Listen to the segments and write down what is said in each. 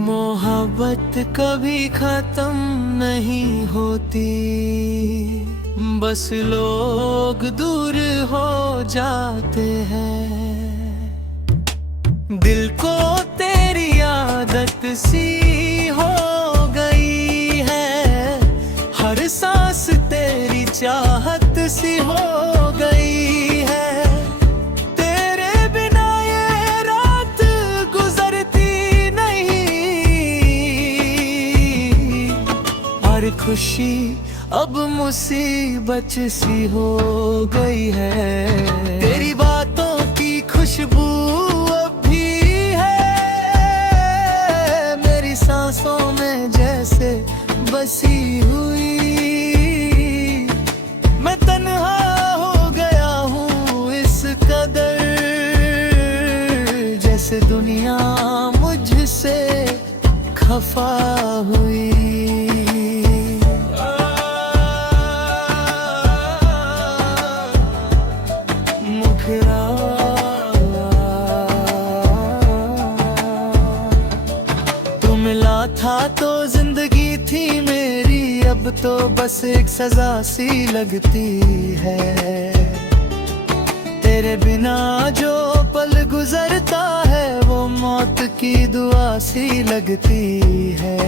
मोहब्बत कभी खत्म नहीं होती, बस लोग दूर हो जाते हैं। दिल को तेरी आदत सी हो गई है, हर सांस तेरी चाहत सी हो गई है। तेरे बिना ये रात गुजरती नहीं, हर खुशी अब मुसीबत सी हो गई है। तेरी बातों की खुशबू अब भी है मेरी सांसों में जैसे बसी हुई। मैं तन्हा हो गया हूँ इस कदर, जैसे दुनिया मुझसे खफा हुई। तू मिला था तो जिंदगी थी मेरी, अब तो बस एक सजा सी लगती है। तेरे बिना जो पल गुजरता है वो मौत की दुआ सी लगती है।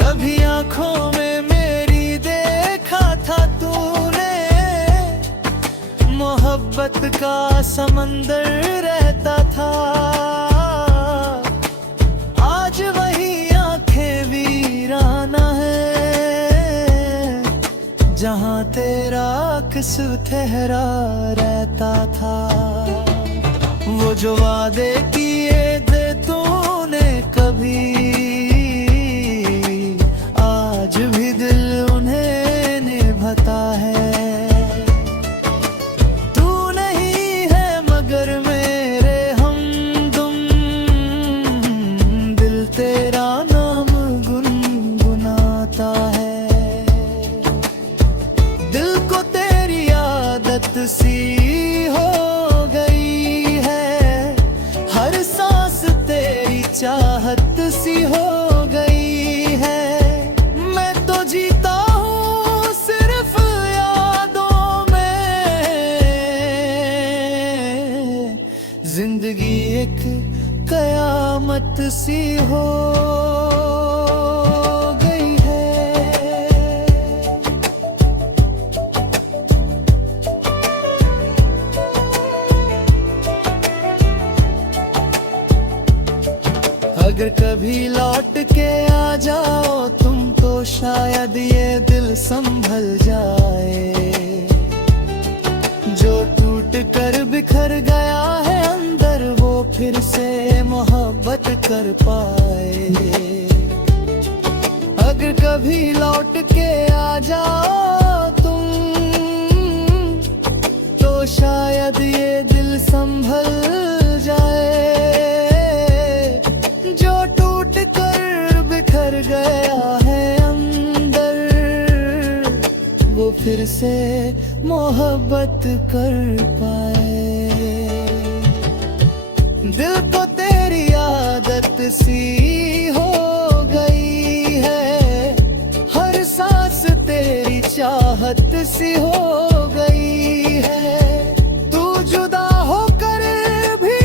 कभी आंखों में मेरी देखा था तूने, मोहब्बत का समंदर रहता था। आज वही आंखें वीराना है, जहां तेरा अक्स ठहरा रहता था। वो जो वादे किए थे तूने कभी, आज भी दिल उन्हें निभाता है। तेरा नाम गुनगुनाता है, दिल को तेरी आदत सी हो गई है, हर सांस तेरी चाहत सी हो गई है। मैं तो जीता हूँ सिर्फ यादों में, जिंदगी एक कयामत सी हो गई है। अगर कभी लौट के आ जाओ तुम तो शायद ये दिल संभल जाए। जो टूट कर बिखर गया है अंदर, वो फिर से मोहब्बत कर पाए। अगर कभी लौट के आ जाओ तुम तो शायद ये दिल संभल जाए। जो टूट कर बिखर गया है अंदर, वो फिर से मोहब्बत कर पाए। दिल को तेरी आदत सी हो गई है, हर सांस तेरी चाहत सी हो गई है। तू जुदा होकर भी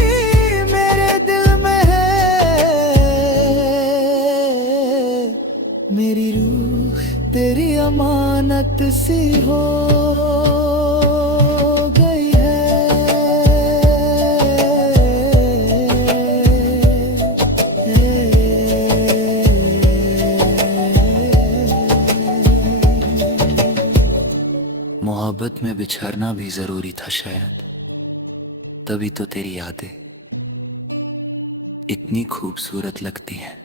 मेरे दिल में है, मेरी रूह तेरी अमानत सी हो गई है। मोहब्बत में बिछड़ना भी जरूरी था शायद, तभी तो तेरी यादें इतनी खूबसूरत लगती हैं।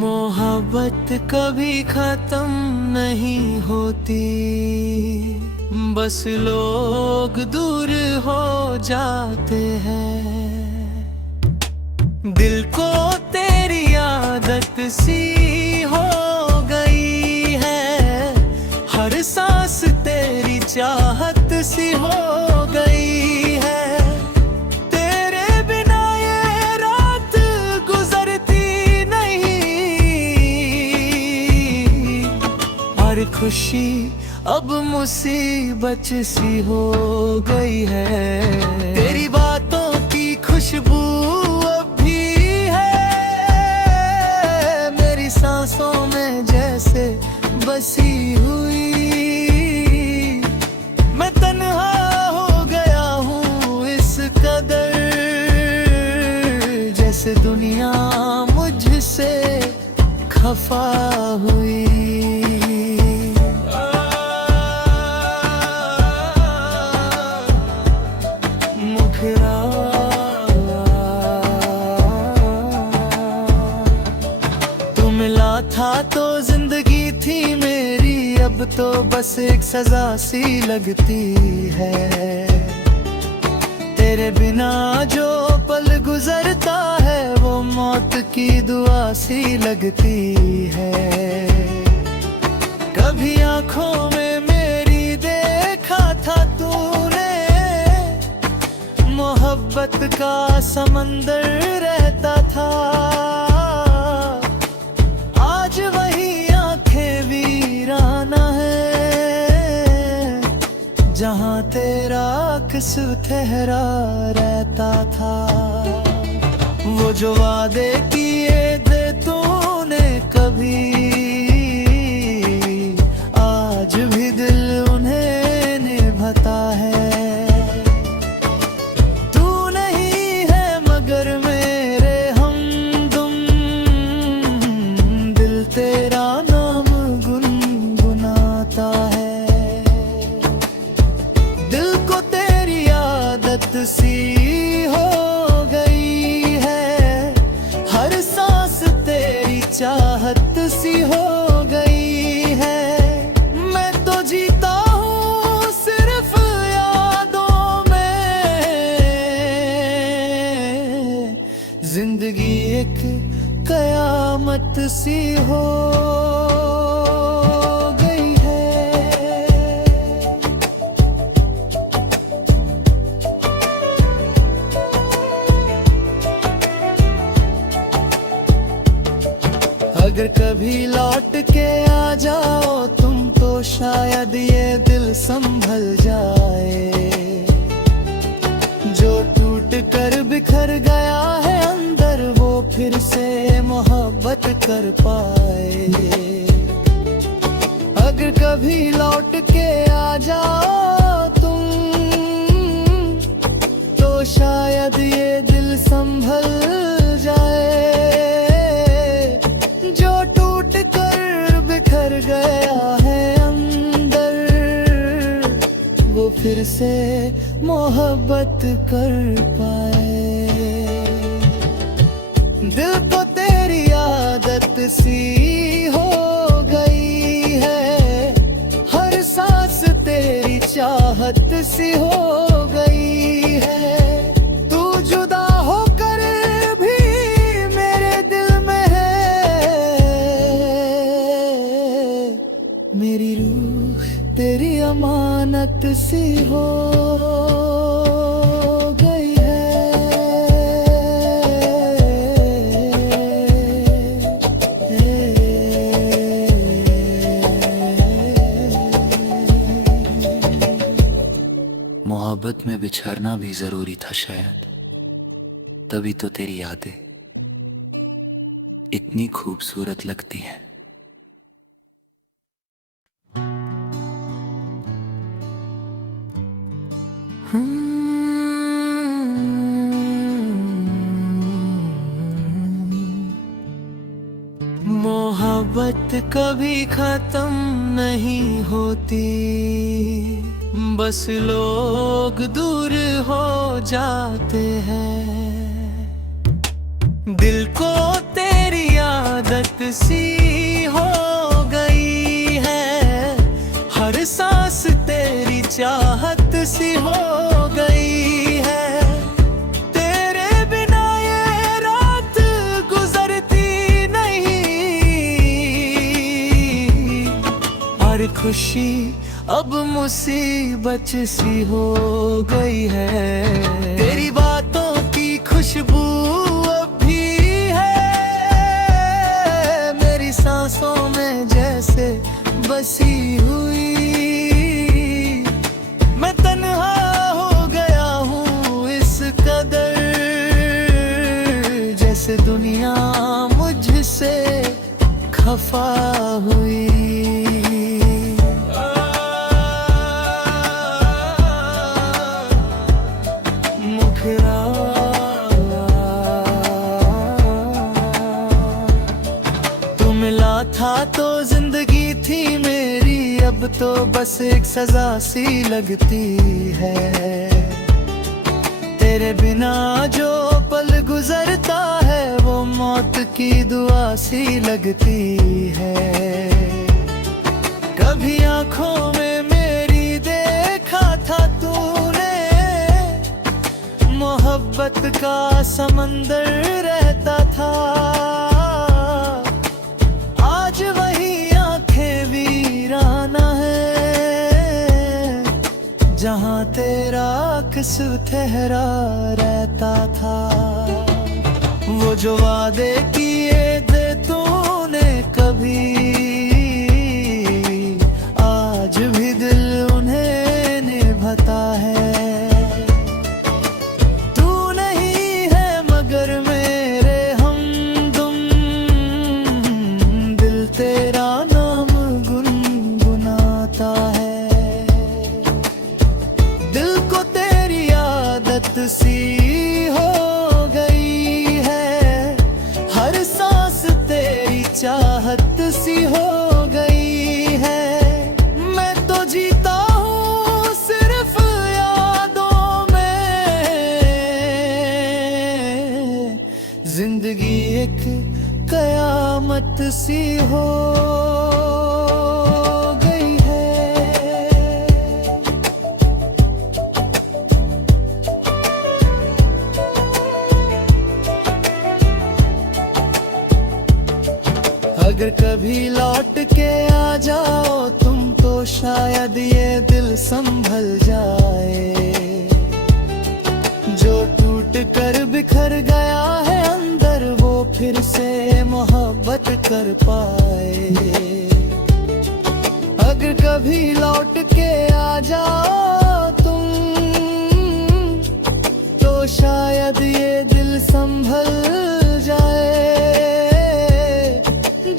मोहब्बत कभी खत्म नहीं होती, बस लोग दूर हो जाते हैं। दिल को तेरी आदत सी हो गई है, हर सांस तेरी चाहत सी हो गई है। तेरे बिना ये रात गुजरती नहीं, हर खुशी अब मुसीबत सी हो गई है। तेरी बातों की खुशबू अब भी है मेरी सांसों में जैसे बसी हुई। मैं तन्हा हो गया हूँ इस कदर, जैसे दुनिया मुझसे खफा हुई। तू मिला था तो जिंदगी थी मेरी, अब तो बस एक सजा सी लगती है। तेरे बिना जो पल गुजरता है वो मौत की दुआ सी लगती है। कभी आंखों में मेरी देखा था तूने, मोहब्बत का समंदर रहता था। आज वही आंखें वीराना है, जहां तेरा अक्स ठहरा रहता था। वो जो वादे किए थे तूने कभी, आज भी दिल उन्हें निभाता है। तेरा नाम गुनगुनाता है। दिल को तेरी आदत सी हो गई है, हर सांस तेरी चाहत सी हो गई है। मैं तो जीता हूँ सिर्फ यादों में, जिंदगी एक कयामत सी हो गई है। अगर कभी लौट के आ जाओ तुम, तो शायद ये दिल संभल जाए। जो टूट कर बिखर गया है अंदर, वो फिर से मोहब्बत कर पाए। अगर कभी लौट के आ जाओ तुम, तो शायद ये दिल संभल जाए। जो टूट कर बिखर गया है अंदर, वो फिर से मोहब्बत कर पाए। दिल को तेरी आदत सी हो गई है, हर सांस तेरी चाहत सी हो गई है। तू जुदा होकर भी मेरे दिल में है, मेरी रूह तेरी अमानत सी हो गई है। मोहब्बत में बिछड़ना भी जरूरी था शायद, तभी तो तेरी यादें इतनी खूबसूरत लगती हैं। मोहब्बत कभी खत्म नहीं होती, बस लोग दूर हो जाते हैं। दिल को तेरी आदत सी हो गई है, हर सांस तेरी हो गई है। तेरे बिना ये रात गुजरती नहीं, और खुशी अब मुसीबत सी हो गई है। तेरी बातों की खुशबू अब भी है मेरी सांसों में जैसे बसी हुई। मैं तन्हा हो गया हूँ इस कदर, जैसे दुनिया मुझसे खफा हुई। तू मिला था तो जिंदगी थी मेरी, अब तो बस एक सजा सी लगती है। तेरे बिना जो पल गुजरता है वो मौत की दुआ सी लगती है। कभी आंखों में मेरी देखा था तूने, मोहब्बत का समंदर रहता था। आज वही आंखें वीराना है जहां तेरा अक्स ठहरा रहता था। वो जो वादे किए थे तूने कभी, आज भी दिल उन्हें निभाता है। तेरा नाम गुनगुनाता है। दिल को तेरी आदत सी हो गई है, हर सांस तेरी चाहत सी हो गई है। मैं तो जीता हूँ सिर्फ यादों में, जिंदगी एक कयामत सी हो गई है। अगर कभी लौट के आ जाओ तुम तो शायद ये दिल संभल जाए। जो टूट कर बिखर गया है फिर से मोहब्बत कर पाए। अगर कभी लौट के आ जाओ तुम तो शायद ये दिल संभल जाए।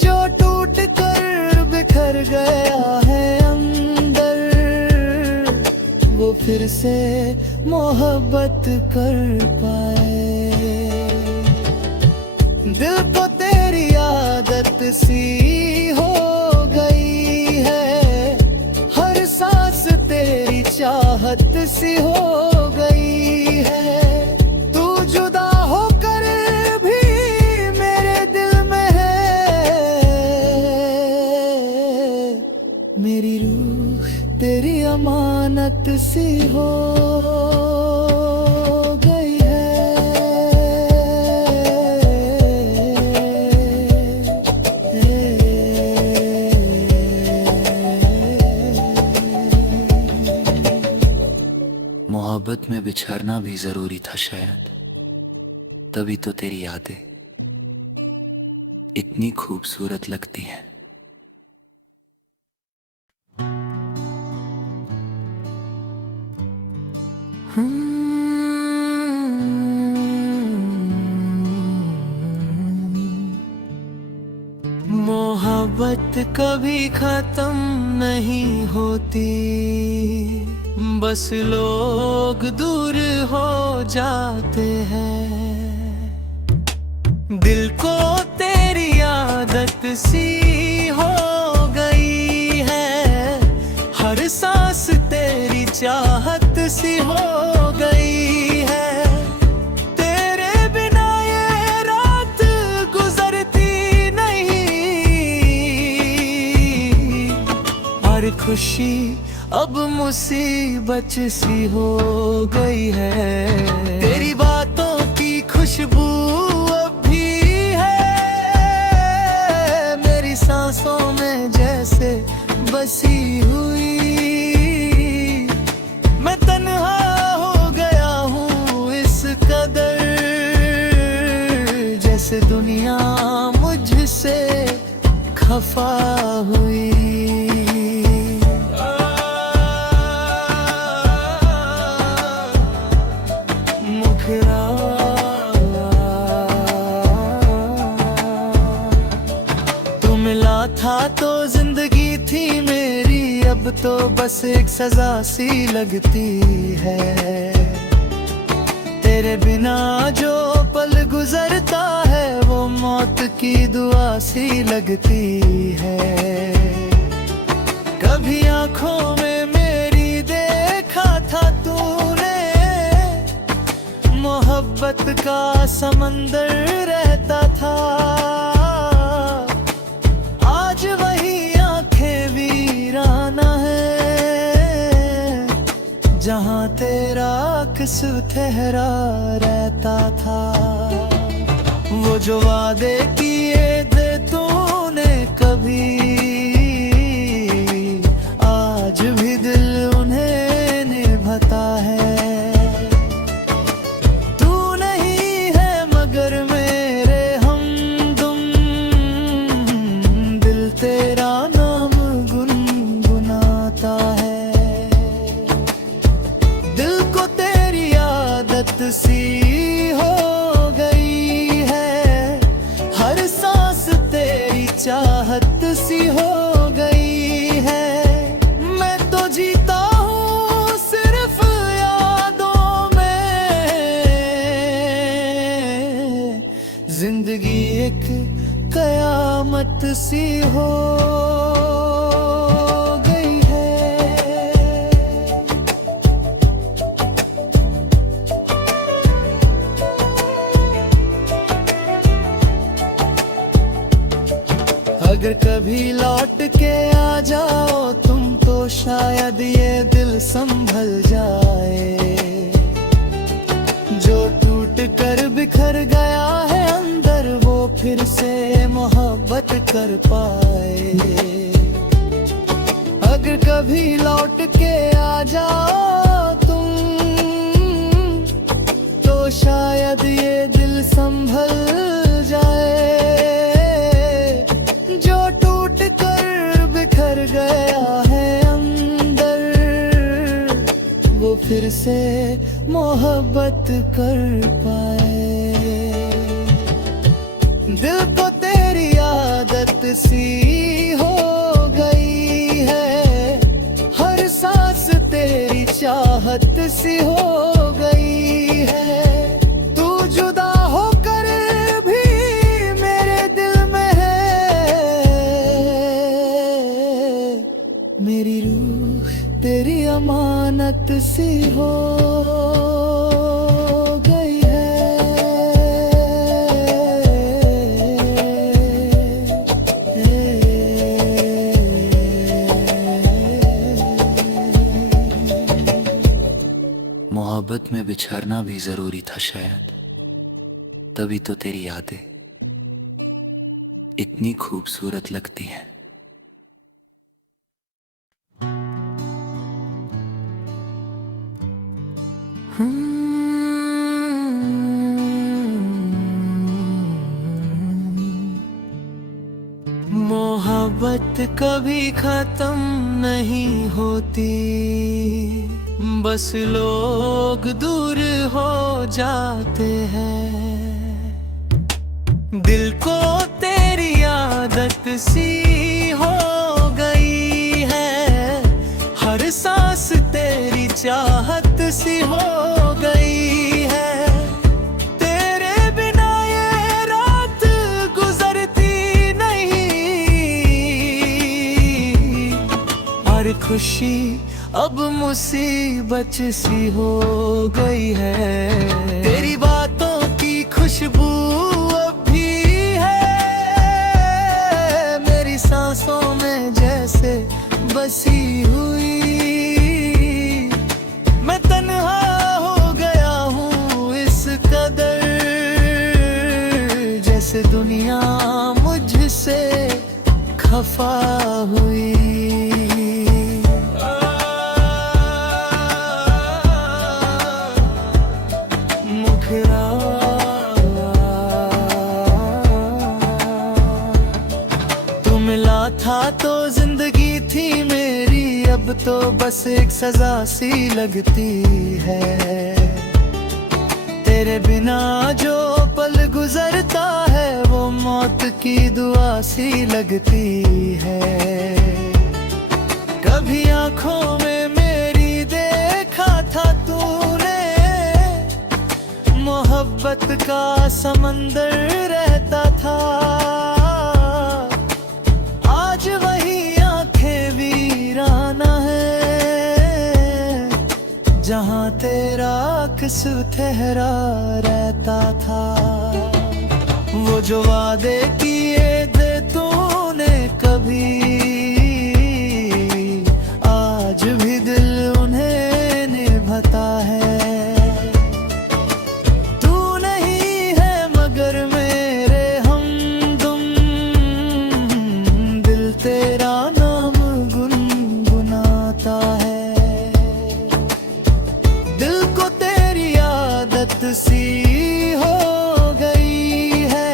जो टूट कर बिखर गया है अंदर, वो फिर से मोहब्बत कर पाए। दिल को तेरी आदत सी हो गई है, हर सांस तेरी चाहत सी हो गई है। तू जुदा होकर भी मेरे दिल में है, मेरी रूह तेरी अमानत सी हो गई है। मोहब्बत में बिछड़ना भी जरूरी था शायद, तभी तो तेरी यादें इतनी खूबसूरत लगती हैं। मोहब्बत कभी खत्म नहीं होती, बस लोग दूर हो जाते हैं। दिल को तेरी आदत सी हो गई है, हर सांस तेरी चाहत सी हो गई है। तेरे बिना ये रात गुजरती नहीं, और खुशी अब मुसीबत सी हो गई है। तेरी बातों की खुशबू अब भी है मेरी सांसों में जैसे बसी हुई। मैं तन्हा हो गया हूँ इस कदर, जैसे दुनिया मुझसे खफा हुई। तू मिला था तो जिंदगी थी मेरी, अब तो बस एक सजा सी लगती है। तेरे बिना जो पल गुजरता है वो मौत की दुआ सी लगती है। कभी आंखों में मेरी देखा था तूने, मोहब्बत का समंदर रहता था। आज वही आंखें वीराना है जहां तेरा अक्स ठहरा रहता था। वो जो वादे किए थे तूने कभी, आज भी दिल उन्हें निभाता है। तेरा नाम गुनगुनाता है। दिल को तेरी आदत सी हो गई है, हर सांस तेरी चाहत सी हो गई है। मैं तो जीता हूँ सिर्फ यादों में, जिंदगी एक कयामत सी हो गई है। अगर कभी लौट के आ जाओ तुम तो शायद ये दिल संभल जाए। जो टूट कर बिखर गया है अंदर वो फिर से मोहब्बत कर पाए। अगर कभी लौट के आ जाओ तुम तो शायद ये दिल संभल जाए। जो टूट कर बिखर गया है अंदर वो फिर से मोहब्बत कर पाए। दिल को तेरी आदत सी हो गई है, हर सांस तेरी चाहत सी हो गई है। तू जुदा होकर भी मेरे दिल में है, मेरी रूह तेरी अमानत सी हो गई है। मोहब्बत में बिछड़ना भी जरूरी था शायद, तभी तो तेरी यादें इतनी खूबसूरत लगती हैं। मोहब्बत कभी खत्म नहीं होती, बस लोग दूर हो जाते हैं। दिल को तेरी आदत सी हो गई है, हर सांस तेरी चाहत सी हो गई है। तेरे बिना ये रात गुजरती नहीं, हर खुशी अब मुसीबत सी हो गई है। तेरी बातों की खुशबू अब भी है मेरी सांसों में जैसे बसी हुई। खफा हुई। मुखरा तू मिला था तो जिंदगी थी मेरी, अब तो बस एक सजा सी लगती है। तेरे बिना जो पल गुजरता है वो मौत की दुआ सी लगती है। कभी आंखों में मेरी देखा था तूने, मोहब्बत का समंदर रहता था। आज वही आंखें वीराना है, जहां तेरा अक्स ठहरा रहता था। वो जो वादे किए थे तूने कभी, आज भी दिल उन्हें निभाता है। तू नहीं है मगर मेरे हमदम, दिल तेरा नाम गुनगुनाता है। दिल को तेरी आदत सी हो गई है,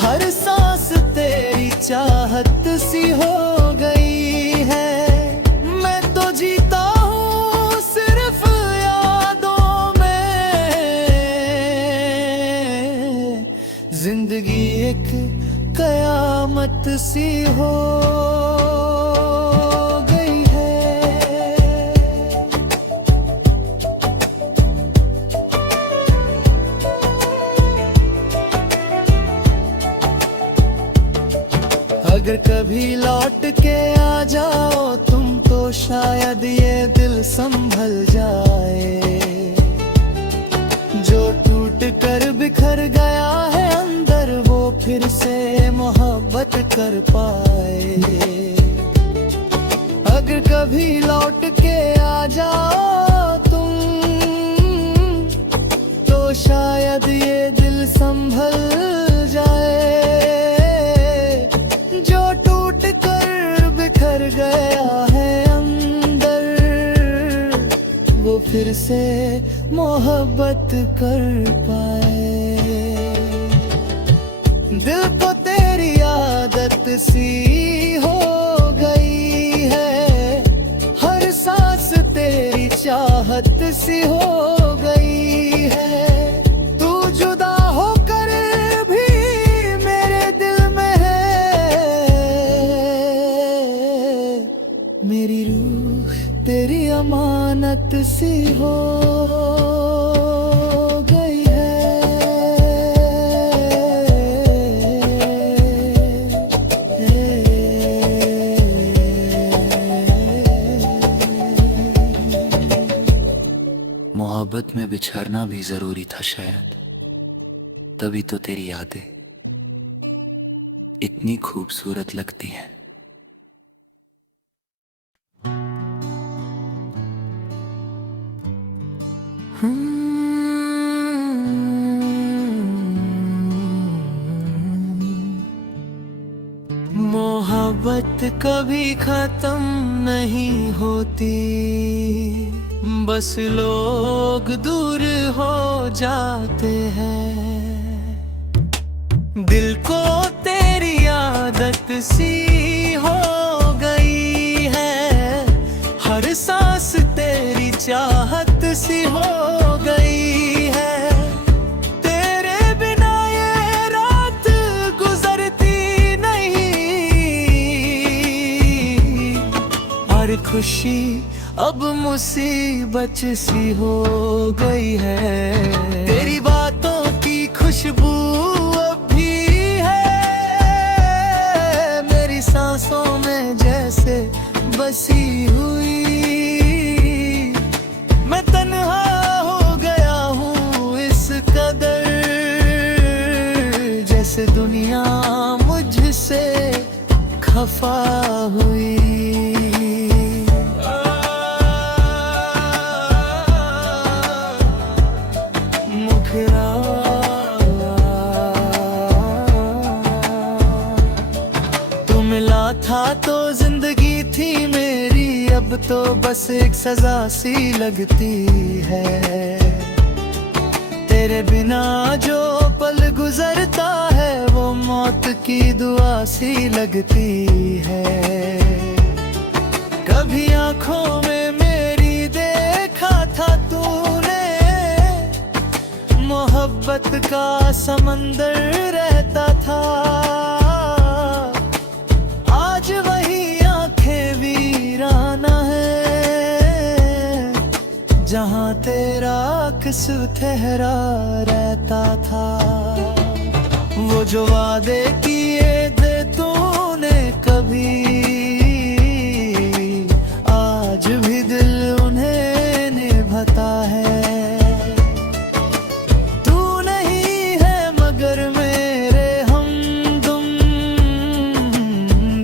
हर सांस तेरी चाहत सी हो गई है। मैं तो जीता हूँ सिर्फ यादों में, जिंदगी एक कयामत सी हो गई है। अगर कभी लौट के आ जाओ तुम तो शायद ये दिल संभल जाए। जो टूट कर बिखर गया है अंदर, वो फिर से मोहब्बत कर पाए। अगर कभी लौट के आ जाओ तुम तो शायद ये दिल संभल जाए। जो टूट कर बिखर गया है अंदर, वो फिर से मोहब्बत कर पाए। दिल को तेरी आदत सी हो गई है, हर सांस तेरी चाहत सी हो गई है। तू जुदा होकर भी मेरे दिल में है, मेरी रूह तेरी अमानत सी हो गई है। मोहब्बत में बिछड़ना भी जरूरी था शायद, तभी तो तेरी यादें इतनी खूबसूरत लगती हैं। मोहब्बत कभी खत्म नहीं होती, बस लोग दूर हो जाते हैं। दिल को तेरी आदत सी हो गई है, हर सांस तेरी चाहत सी हो गई है। तेरे बिना ये रात गुजरती नहीं, हर खुशी अब मुसीबत सी हो गई है। तेरी बातों की खुशबू अब भी है मेरी सांसों में जैसे बसी हुई। मैं तन्हा हो गया हूँ इस कदर, जैसे दुनिया मुझसे खफा हुई। तू मिला अब तो बस एक सजा सी लगती है। तेरे बिना जो पल गुजरता है वो मौत की दुआ सी लगती है। कभी आंखों में मेरी देखा था तूने, मोहब्बत का समंदर रहता था। आज वही आंखें वीराना है जहां तेरा अक्स ठहरा रहता था। वो जो वादे किए थे तूने कभी, आज भी दिल उन्हें निभाता है। तू नहीं है मगर मेरे हमदम,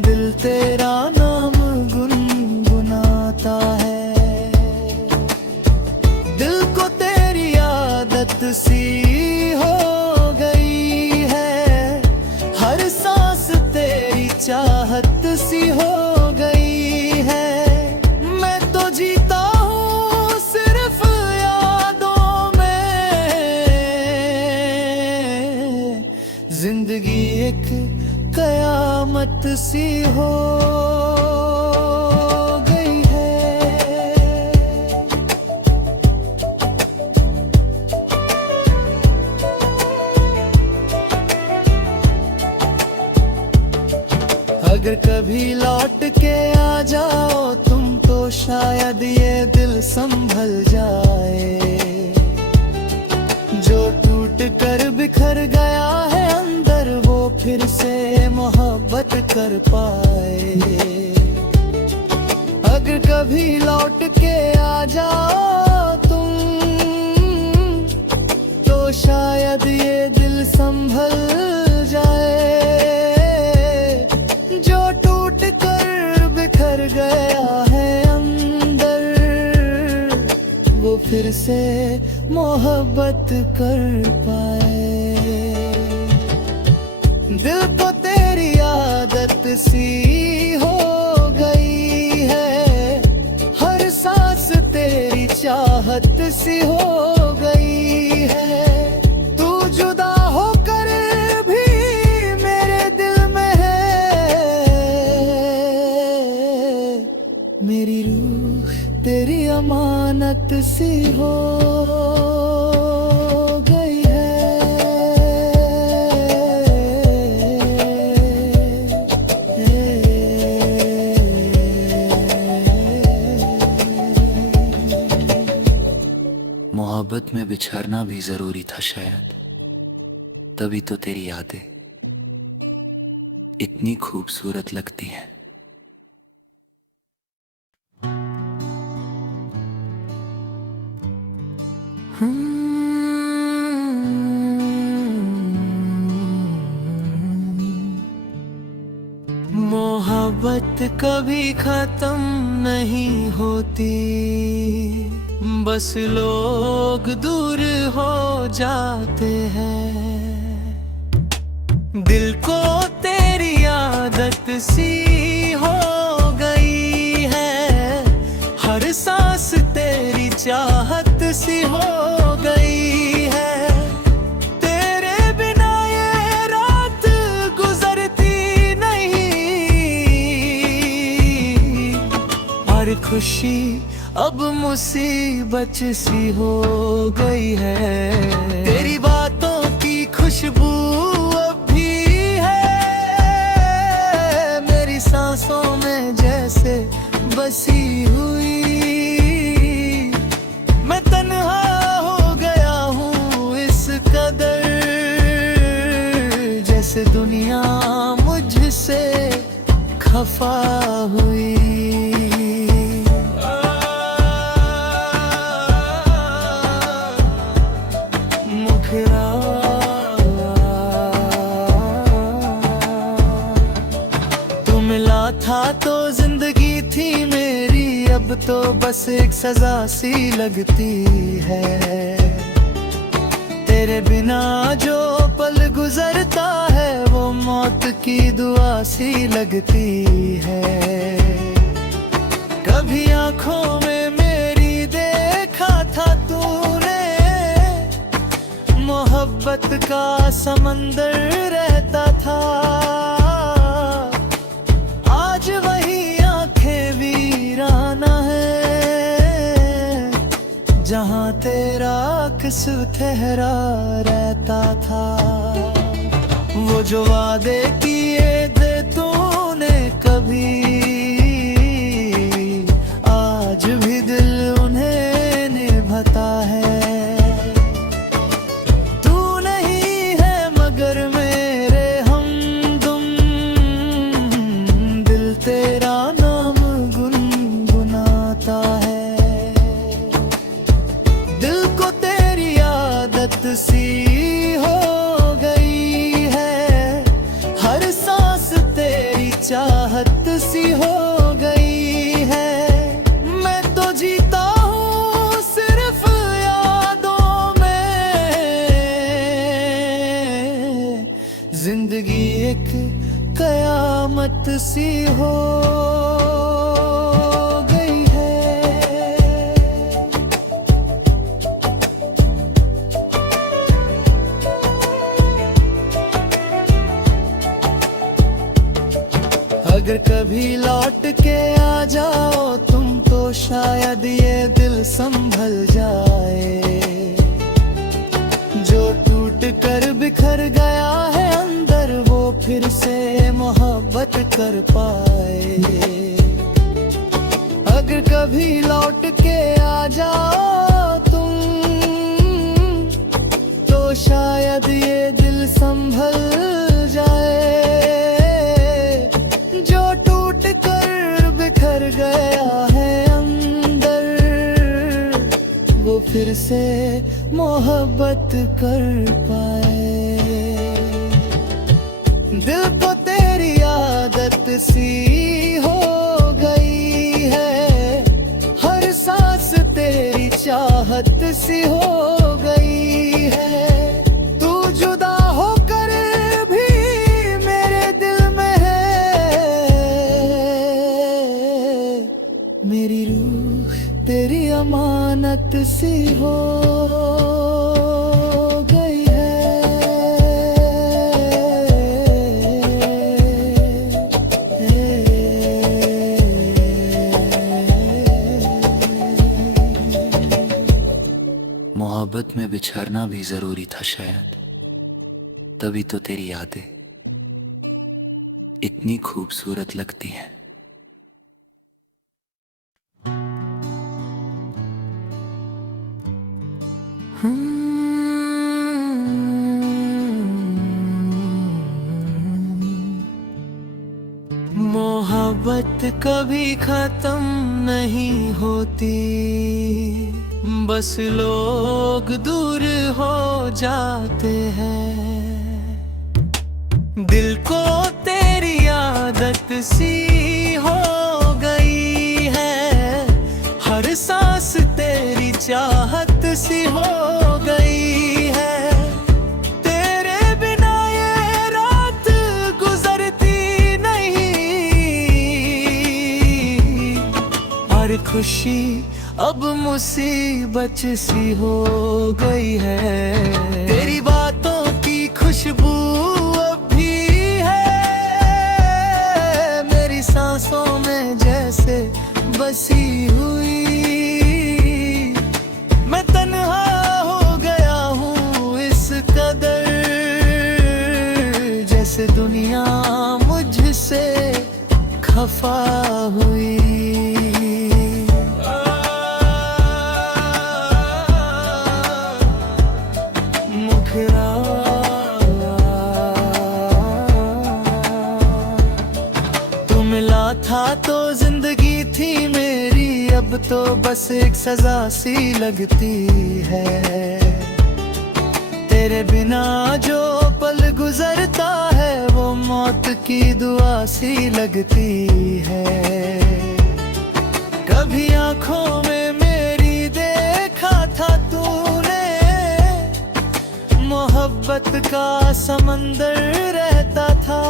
दिल तेरा नाम गुनगुनाता है। दिल को तेरी आदत सी हो गई है, हर सांस तेरी चाहत सी हो गई है। मैं तो जीता हूँ सिर्फ यादों में, जिंदगी एक कयामत सी हो गई है। अगर कभी लौट के आ जाओ तुम तो शायद ये दिल संभल जाए। जो टूट कर बिखर गया है अंदर वो फिर से मोहब्बत कर पाए। अगर कभी लौट के आ जाओ तुम तो शायद ये दिल संभल जाए। जो टूट कर बिखर गया है अंदर वो फिर से मोहब्बत कर पाए। दिल को तेरी आदत सी हो गई है, हर सांस तेरी चाहत सी हो गई है। तू जुदा होकर भी मेरे दिल में है, मेरी रूह तेरी अमानत सी हो गई है। मोहब्बत में बिछड़ना भी जरूरी था शायद, तभी तो तेरी यादें इतनी खूबसूरत लगती हैं। मोहब्बत कभी खत्म नहीं होती, बस लोग दूर हो जाते हैं। दिल को तेरी आदत सी हो गई है, हर सांस तेरी चाहत सी हो गई है। तेरे बिना ये रात गुजरती नहीं, हर खुशी अब मुसीबत सी हो गई है। तेरी बातों की खुशबू अब भी है मेरी सांसों में जैसे बसी हुई। मैं तन्हा हो गया हूँ इस कदर, जैसे दुनिया मुझसे खफा हुई। तू मिला था तो जिंदगी थी मेरी, अब तो बस एक सजा सी लगती है। तेरे बिना जो पल गुजरता है वो मौत की दुआ सी लगती है। कभी मोहब्बत का समंदर रहता था, आज वही आंखें वीराना है, जहां तेरा अक्स ठहरा रहता था। वो जो वादे किए थे तूने कभी, आज भी दिल उन्हें निभाता है। तू नहीं है मगर मेरे हमदम, दिल तेरा नाम गुनगुनाता है। दिल को तेरी आदत सी हो गई है, हर सांस तेरी चाहत सी हो गई है। मैं तो जीता हूँ सिर्फ यादों में, जिंदगी एक कयामत सी हो गई है। अगर कभी लौट के आ जाओ तुम तो शायद ये दिल संभल जाए। जो टूट कर बिखर गया है अंदर, वो फिर से मोहब्बत कर पाए। अगर कभी लौट के आ जाओ तुम तो शायद ये दिल संभल जाए। जो टूट कर बिखर गया है अंदर, वो फिर से मोहब्बत कर पाए। दिल को तेरी आदत सी हो गई है, हर सांस तेरी चाहत सी हो गई है। तू जुदा होकर भी मेरे दिल में है, मेरी रूह तेरी अमानत सी हो गई मोहब्बत में बिछड़ना भी जरूरी था शायद, तभी तो तेरी यादें इतनी खूबसूरत लगती हैं। मोहब्बत कभी खत्म नहीं होती, बस लोग दूर हो जाते हैं। दिल को तेरी आदत सी हो गई है, हर सांस तेरी चाहत सी हो गई है। तेरे बिना ये रात गुजरती नहीं, हर खुशी अब मुसीबत सी हो गई है। तेरी बातों की खुशबू अब भी है मेरी सांसों में जैसे बसी हुई। मैं तन्हा हो गया हूँ इस कदर, जैसे दुनिया मुझसे खफा हुई। तू मिला था तो जिंदगी थी मेरी, अब तो बस एक सजा सी लगती है। तेरे बिना जो पल गुजरता है, वो मौत की दुआ सी लगती है। कभी आंखों में मेरी देखा था तूने, मोहब्बत का समंदर रहता था।